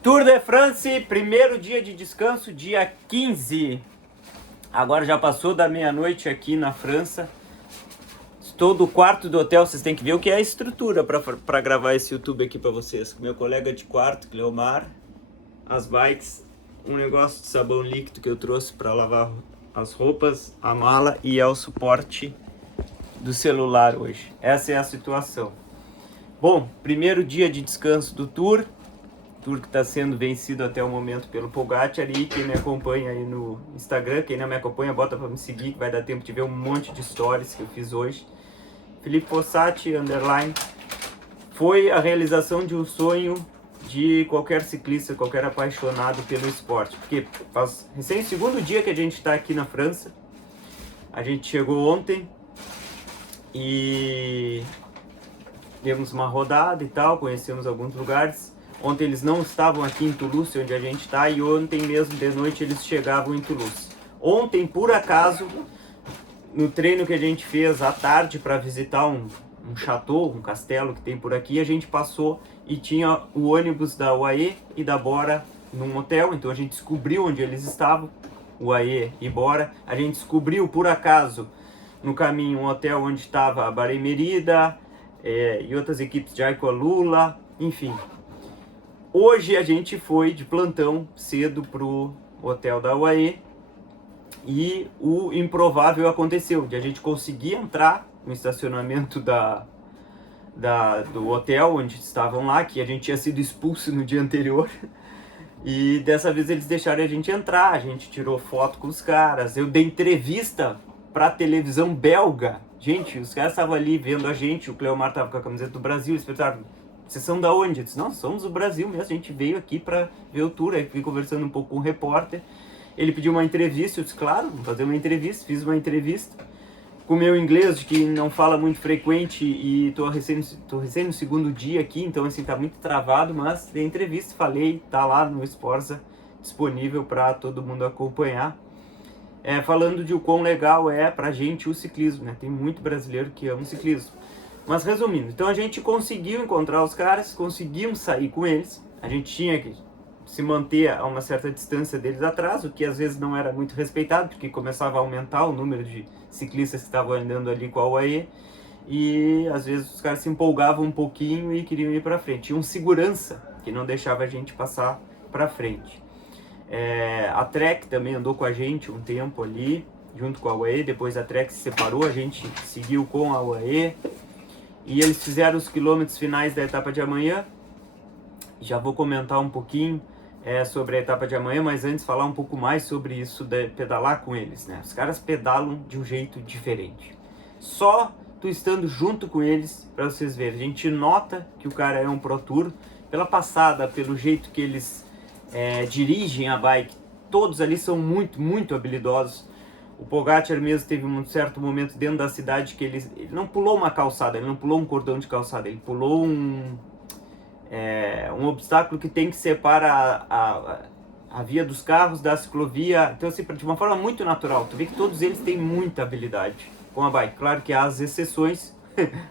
Tour de France, primeiro dia de descanso, dia 15. Agora já passou da meia-noite aqui na França. Estou do quarto do hotel, vocês têm que ver o que é a estrutura para gravar esse YouTube aqui para vocês. Meu colega de quarto, Cleomar, as bikes, um negócio de sabão líquido que eu trouxe para lavar as roupas, a mala e é o suporte do celular hoje. Essa é a situação. Bom, primeiro dia de descanso do Tour que está sendo vencido até o momento pelo Pogacar. E quem me acompanha aí no Instagram, quem não me acompanha, bota para me seguir, que vai dar tempo de ver um monte de stories que eu fiz hoje. Felipe Fossati, underline, foi a realização de um sonho de qualquer ciclista, qualquer apaixonado pelo esporte. Porque faz recém o segundo dia que a gente está aqui na França. A gente chegou ontem e demos uma rodada e tal, conhecemos alguns lugares. Ontem eles não estavam aqui em Toulouse, onde a gente está, e ontem mesmo de noite eles chegavam em Toulouse. Ontem, por acaso, no treino que a gente fez à tarde para visitar um chateau, um castelo que tem por aqui, a gente passou e tinha o ônibus da UAE e da Bora num hotel, então a gente descobriu onde eles estavam, UAE e Bora. A gente descobriu, por acaso, no caminho, um hotel onde estava a Bahrein Merida e outras equipes de Aiko Lula, enfim. Hoje a gente foi de plantão cedo pro hotel da UAE e o improvável aconteceu, de a gente conseguir entrar no estacionamento do hotel onde estavam lá, que a gente tinha sido expulso no dia anterior, e dessa vez eles deixaram a gente entrar, a gente tirou foto com os caras, eu dei entrevista pra televisão belga, gente, os caras estavam ali vendo a gente, o Cleomar tava com a camiseta do Brasil, eles perguntaram: vocês são da onde? Eu disse: não, somos do Brasil mesmo, a gente veio aqui para ver o tour. Aí fui conversando um pouco com o repórter, ele pediu uma entrevista, eu disse: claro, vamos fazer uma entrevista. Fiz uma entrevista com o meu inglês, que não fala muito frequente, e tô recém no segundo dia aqui, então assim, tá muito travado, mas dei entrevista, falei, tá lá no Sporza, disponível para todo mundo acompanhar. Falando de o quão legal é pra gente o ciclismo, né? Tem muito brasileiro que ama o ciclismo. Mas resumindo, então a gente conseguiu encontrar os caras, conseguimos sair com eles, a gente tinha que se manter a uma certa distância deles atrás, o que às vezes não era muito respeitado, porque começava a aumentar o número de ciclistas que estavam andando ali com a UAE, e às vezes os caras se empolgavam um pouquinho e queriam ir para frente. E um segurança que não deixava a gente passar para frente. A Trek também andou com a gente um tempo ali, junto com a UAE, depois a Trek se separou, a gente seguiu com a UAE, e eles fizeram os quilômetros finais da etapa de amanhã. Já vou comentar um pouquinho sobre a etapa de amanhã, mas antes falar um pouco mais sobre isso de pedalar com eles, né? Os caras pedalam de um jeito diferente. Só tu estando junto com eles para vocês verem. A gente nota que o cara é um Pro Tour pela passada, pelo jeito que eles dirigem a bike. Todos ali são muito, muito habilidosos. O Pogacar mesmo teve um certo momento dentro da cidade que ele não pulou uma calçada, ele não pulou um cordão de calçada, ele pulou um obstáculo que tem que separar a via dos carros da ciclovia. Então assim, de uma forma muito natural, tu vê que todos eles têm muita habilidade com a bike. Claro que há as exceções,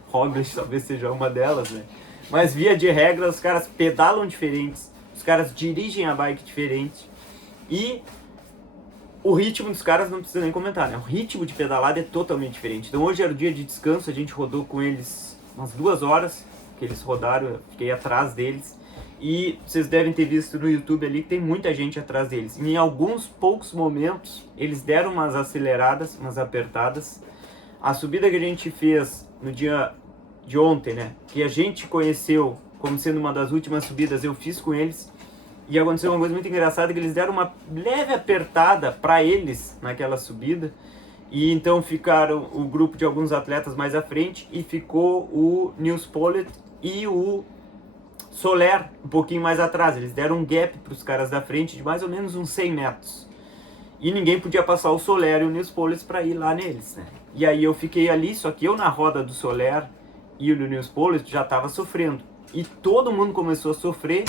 Roglic talvez seja uma delas, né? Mas via de regra, os caras pedalam diferentes, os caras dirigem a bike diferente, e o ritmo dos caras não precisa nem comentar, né? O ritmo de pedalada é totalmente diferente. Então hoje era o dia de descanso, a gente rodou com eles umas 2 horas, que eles rodaram, eu fiquei atrás deles. E vocês devem ter visto no YouTube ali que tem muita gente atrás deles. Em alguns poucos momentos, eles deram umas aceleradas, umas apertadas. A subida que a gente fez no dia de ontem, né? Que a gente conheceu como sendo uma das últimas subidas, eu fiz com eles. E aconteceu uma coisa muito engraçada, que eles deram uma leve apertada para eles naquela subida. E então ficaram o grupo de alguns atletas mais à frente e ficou o Nils Politt e o Soler um pouquinho mais atrás. Eles deram um gap para os caras da frente de mais ou menos uns 100 metros. E ninguém podia passar o Soler e o Nils Politt para ir lá neles, né? E aí eu fiquei ali, só que eu na roda do Soler e o Nils Politt já estava sofrendo. E todo mundo começou a sofrer.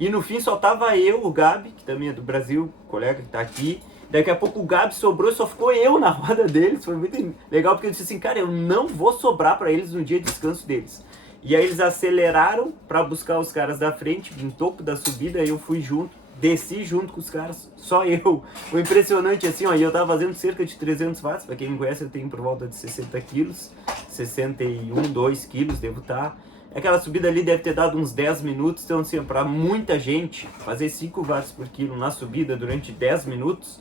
E no fim só tava eu, o Gabi, que também é do Brasil, colega que tá aqui. Daqui a pouco o Gabi sobrou e só ficou eu na roda deles. Foi muito legal, porque eu disse assim, cara, eu não vou sobrar para eles no dia de descanso deles. E aí eles aceleraram para buscar os caras da frente, no topo da subida, eu fui junto, desci junto com os caras, só eu. Foi impressionante assim, ó, e eu tava fazendo cerca de 300 watts, para quem me conhece eu tenho por volta de 60 quilos, 61, 2 quilos devo estar. Aquela subida ali deve ter dado uns 10 minutos, então assim, para muita gente, fazer 5 watts por quilo na subida durante 10 minutos,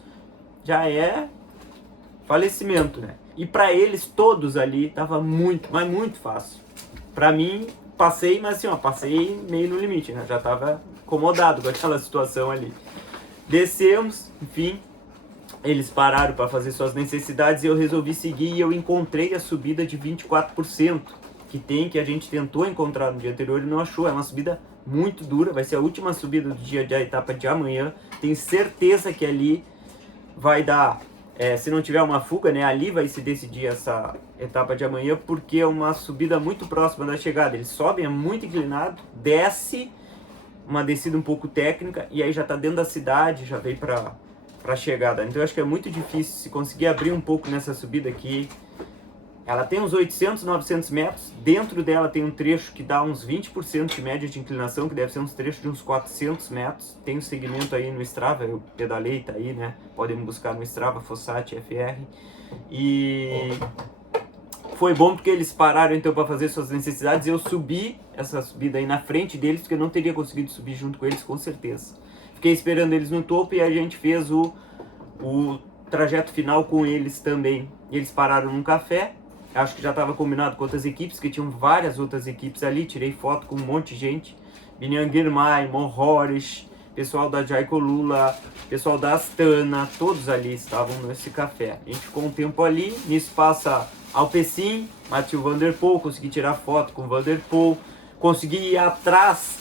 já é falecimento, né? E para eles todos ali, tava muito, mas muito fácil. Para mim, passei, mas assim, ó, passei meio no limite, né? Já tava incomodado com aquela situação ali. Descemos, enfim, eles pararam para fazer suas necessidades e eu resolvi seguir e eu encontrei a subida de 24%, que a gente tentou encontrar no dia anterior e não achou. É uma subida muito dura, vai ser a última subida do dia da etapa de amanhã. Tenho certeza que ali vai dar, se não tiver uma fuga, né, ali vai se decidir essa etapa de amanhã, porque é uma subida muito próxima da chegada. Eles sobem, é muito inclinado, desce, uma descida um pouco técnica, e aí já está dentro da cidade, já veio para a chegada. Então eu acho que é muito difícil se conseguir abrir um pouco nessa subida aqui. Ela tem uns 800, 900 metros, dentro dela tem um trecho que dá uns 20% de média de inclinação, que deve ser uns trechos de uns 400 metros. Tem um segmento aí no Strava, eu pedalei, tá aí, né? Podem me buscar no Strava, Fossati FR. E foi bom porque eles pararam então para fazer suas necessidades. Eu subi essa subida aí na frente deles, porque eu não teria conseguido subir junto com eles, com certeza. Fiquei esperando eles no topo e a gente fez o trajeto final com eles também. Eles pararam num café. Acho que já estava combinado com outras equipes, que tinham várias outras equipes ali. Tirei foto com um monte de gente. Binyan Girmay, Monhorish, pessoal da Jayco Lula, pessoal da Astana, todos ali estavam nesse café. A gente ficou um tempo ali, nisso passa Alpecin, Mathieu Van Der Poel, consegui tirar foto com o Van Der Poel, consegui ir atrás,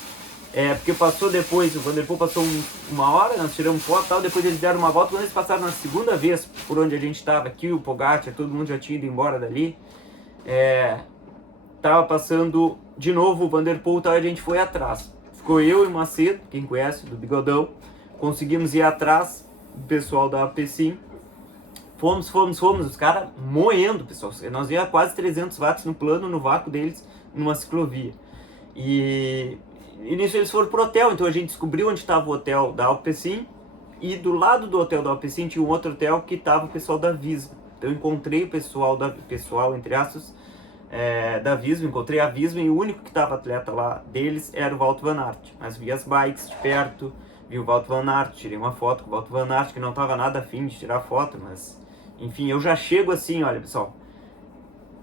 porque passou depois, o Van Der Poel passou uma hora, nós tiramos foto e tal, depois eles deram uma volta. Quando eles passaram na segunda vez por onde a gente estava, aqui o Pogacar, todo mundo já tinha ido embora dali, tava passando de novo o Van Der Poel, então a gente foi atrás. Ficou eu e o Macedo, quem conhece, do Bigodão, conseguimos ir atrás do pessoal da Alpecin. Fomos, os caras moendo, pessoal. Nós ia quase 300 watts no plano, no vácuo deles, numa ciclovia. E nisso eles foram pro hotel, então a gente descobriu onde estava o hotel da Alpecin, e do lado do hotel da Alpecin tinha um outro hotel que estava o pessoal da Visma. Então eu encontrei o pessoal, entre aspas, da Visma, encontrei a Visma, e o único que estava atleta lá deles era o Wout van Aert. Mas vi as bikes de perto, vi o Wout van Aert, tirei uma foto com o Wout van Aert, que não estava nada afim de tirar foto, mas enfim, eu já chego assim, olha pessoal,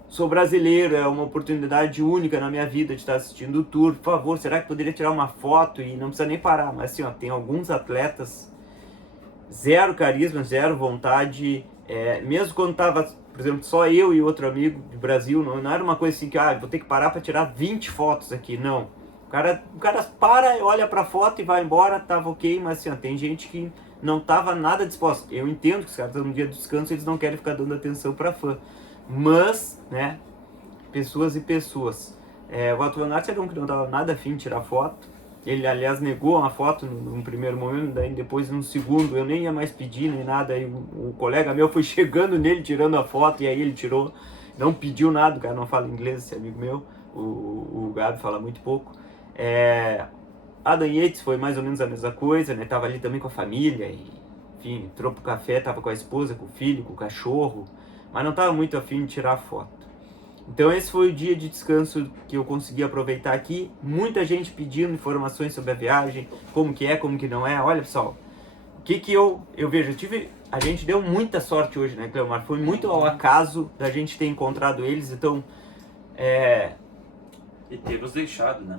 sou brasileiro, é uma oportunidade única na minha vida de estar assistindo o Tour, por favor, será que poderia tirar uma foto? E não precisa nem parar, mas assim, ó, tem alguns atletas, zero carisma, zero vontade, mesmo quando tava, por exemplo, só eu e outro amigo do Brasil, não era uma coisa assim que, vou ter que parar para tirar 20 fotos aqui, não. O cara para, olha pra foto e vai embora, tava ok, mas assim, ó, tem gente que não tava nada disposta. Eu entendo que os caras estão no dia de descanso, eles não querem ficar dando atenção pra fã. Mas, né, pessoas e pessoas. O Wout van Aert era um que não tava nada afim de tirar foto. Ele, aliás, negou uma foto num primeiro momento, daí depois, num segundo, eu nem ia mais pedir nem nada. Aí o colega meu foi chegando nele, tirando a foto, e aí ele tirou. Não pediu nada, o cara não fala inglês, esse amigo meu. O Gabi fala muito pouco. Adam Yates foi mais ou menos a mesma coisa, né? Tava ali também com a família, e, enfim, entrou pro café, tava com a esposa, com o filho, com o cachorro, mas não tava muito afim de tirar foto. Então esse foi o dia de descanso que eu consegui aproveitar aqui. Muita gente pedindo informações sobre a viagem, como que é, como que não é. Olha pessoal, o que eu vejo, a gente deu muita sorte hoje, né, Cleomar? Foi muito ao acaso da gente ter encontrado eles, então e ter os deixado, né?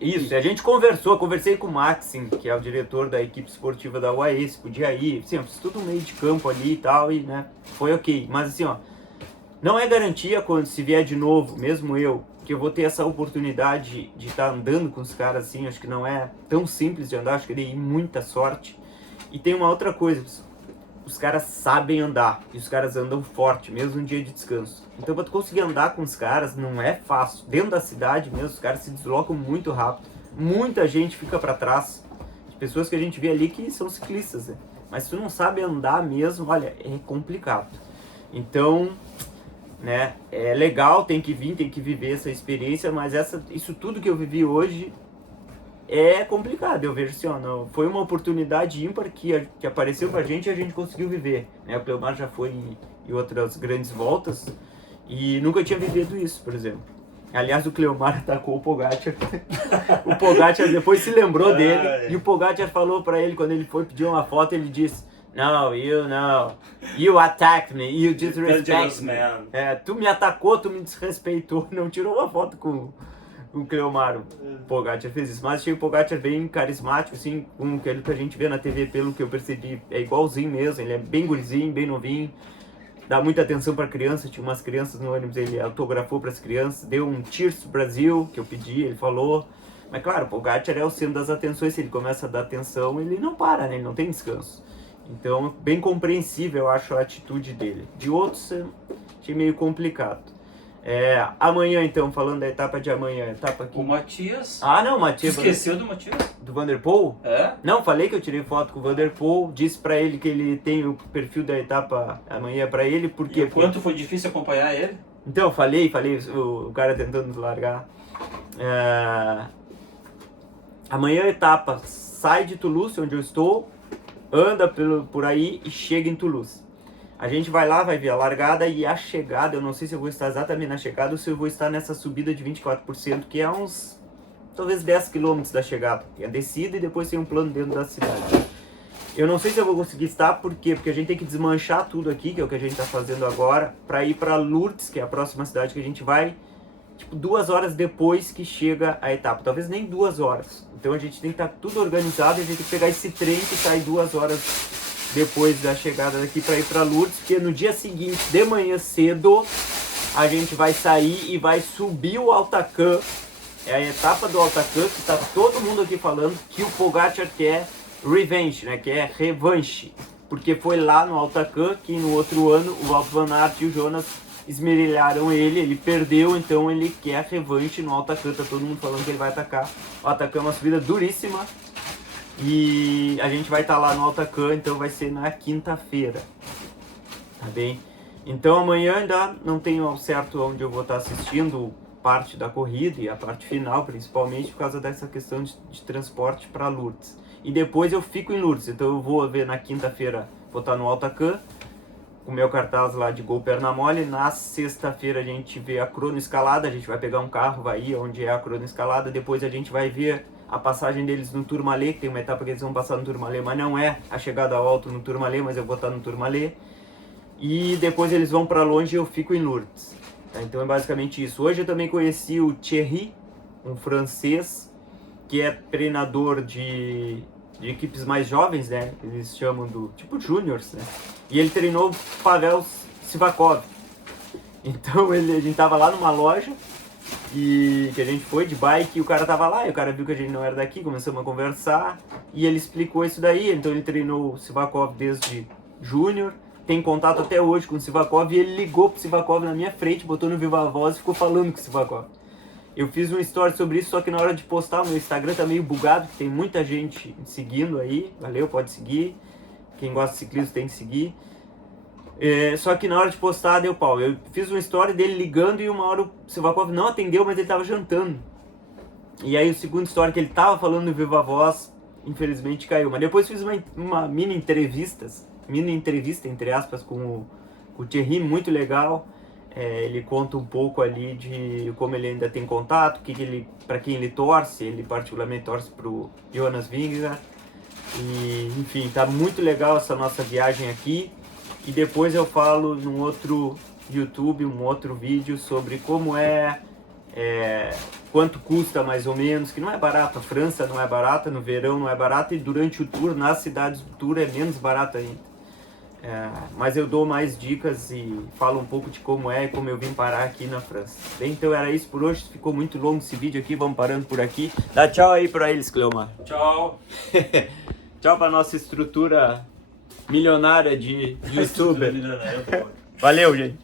Isso, a gente conversei com o Maxim, que é o diretor da equipe esportiva da UAE, se podia ir, assim, eu fiz tudo um meio de campo ali e tal, e né, foi ok, mas assim, ó, não é garantia quando se vier de novo, mesmo eu, que eu vou ter essa oportunidade de estar andando com os caras assim, acho que não é tão simples de andar, acho que dei muita sorte. E tem uma outra coisa, pessoal, os caras sabem andar, e os caras andam forte, mesmo no dia de descanso. Então pra tu conseguir andar com os caras não é fácil. Dentro da cidade mesmo, os caras se deslocam muito rápido. Muita gente fica pra trás. De pessoas que a gente vê ali que são ciclistas, né? Mas se tu não sabe andar mesmo, olha, é complicado. Então, né? É legal, tem que vir, tem que viver essa experiência, mas isso tudo que eu vivi hoje é complicado. Eu vejo assim, ó, não, foi uma oportunidade ímpar que apareceu pra gente e a gente conseguiu viver, né? O Cleomar já foi em outras grandes voltas e nunca tinha vivido isso, por exemplo. Aliás, o Cleomar atacou o Pogacar. O Pogacar depois se lembrou dele e o Pogacar falou pra ele, quando ele foi pedir uma foto, ele disse: "No, you attacked me, you disrespect me." Tu me atacou, tu me desrespeitou, não tirou uma foto com o Cleomar. O Pogacar fez isso, mas achei o Pogacar bem carismático, assim, com aquilo que a gente vê na TV, pelo que eu percebi, é igualzinho mesmo, ele é bem gurizinho, bem novinho, dá muita atenção para criança, tinha umas crianças no ônibus, ele autografou para as crianças, deu um Cheers to Brasil, que eu pedi, ele falou, mas claro, o Pogacar é o centro das atenções, se ele começa a dar atenção, ele não para, né? Ele não tem descanso. Então, bem compreensível, eu acho, a atitude dele. De outros, achei meio complicado. Amanhã, então, falando da etapa de amanhã, etapa aqui. O Matias. Não, Matias. Esqueceu do Matias? Do Van der Poel? É? Não, falei que eu tirei foto com o Van der Poel, disse pra ele que ele tem o perfil da etapa amanhã pra ele, porque... E o quanto foi difícil acompanhar ele? Então, falei, o cara tentando largar. Amanhã a etapa sai de Toulouse, onde eu estou, anda por aí e chega em Toulouse. A gente vai lá, vai ver a largada e a chegada, eu não sei se eu vou estar exatamente na chegada ou se eu vou estar nessa subida de 24%, que é uns, talvez 10 km da chegada. Tem a descida e depois tem um plano dentro da cidade. Eu não sei se eu vou conseguir estar, por quê? Porque a gente tem que desmanchar tudo aqui, que é o que a gente está fazendo agora, para ir para Lourdes, que é a próxima cidade que a gente vai, tipo 2 horas depois que chega a etapa, talvez nem 2 horas. Então a gente tem que estar tudo organizado, a gente tem que pegar esse trem que sai 2 horas depois da chegada daqui para ir para Lourdes, porque no dia seguinte, de manhã cedo, a gente vai sair e vai subir o Hautacam. É a etapa do Hautacam que está todo mundo aqui falando que o Pogacar quer revenge, né? Que é revanche, porque foi lá no Hautacam que no outro ano o Wout van Aert e o Jonas esmerilharam ele perdeu, então ele quer revanche no Hautacam. Tá todo mundo falando que ele vai atacar. O Hautacam é uma subida duríssima. E a gente vai estar lá no Hautacam, então vai ser na quinta-feira, tá bem? Então amanhã ainda não tenho ao certo onde eu vou estar assistindo parte da corrida e a parte final, principalmente por causa dessa questão de transporte para Lourdes. E depois eu fico em Lourdes, então eu vou ver na quinta-feira, vou estar no Hautacam, com o meu cartaz lá de Gol Pernamole. Na sexta-feira a gente vê a cronoescalada, a gente vai pegar um carro, vai ir onde é a cronoescalada, depois a gente vai ver a passagem deles no Tourmalet, que tem uma etapa que eles vão passar no Tourmalet, mas não é a chegada ao alto no Tourmalet, mas eu vou estar no Tourmalet. E depois eles vão para longe e eu fico em Lourdes. Tá? Então é basicamente isso. Hoje eu também conheci o Thierry, um francês, que é treinador de equipes mais jovens, né? Eles chamam do tipo júniors, né? E ele treinou o Pavel Sivakov. Então a gente estava lá numa loja, e que a gente foi de bike e o cara tava lá, e o cara viu que a gente não era daqui, começamos a conversar e ele explicou isso daí. Então ele treinou o Sivakov desde júnior, tem contato até hoje com o Sivakov, e ele ligou pro Sivakov na minha frente, botou no Viva Voz e ficou falando com o Sivakov. Eu fiz um story sobre isso, só que na hora de postar o meu Instagram tá meio bugado, que tem muita gente seguindo aí, valeu, pode seguir, quem gosta de ciclismo tem que seguir. Só que na hora de postar deu pau. Eu fiz uma story dele ligando e uma hora o Sivakov não atendeu, mas ele tava jantando. E aí o segundo story que ele tava falando no Viva Voz, infelizmente caiu. Mas depois fiz uma mini entrevista, entre aspas, com o Thierry, muito legal. Ele conta um pouco ali de como ele ainda tem contato, para quem ele torce. Ele particularmente torce pro Jonas Vingegaard. E enfim, tá muito legal essa nossa viagem aqui. E depois eu falo num outro YouTube, um outro vídeo sobre como quanto custa mais ou menos, que não é barato. A França não é barata, no verão não é barata, e durante o tour, nas cidades do tour, é menos barato ainda. Mas eu dou mais dicas e falo um pouco de como é e como eu vim parar aqui na França. Bem, então era isso por hoje, ficou muito longo esse vídeo aqui, vamos parando por aqui. Dá tchau aí pra eles, Cleomar. Tchau. Tchau pra nossa estrutura milionária de youtuber. Valeu, gente.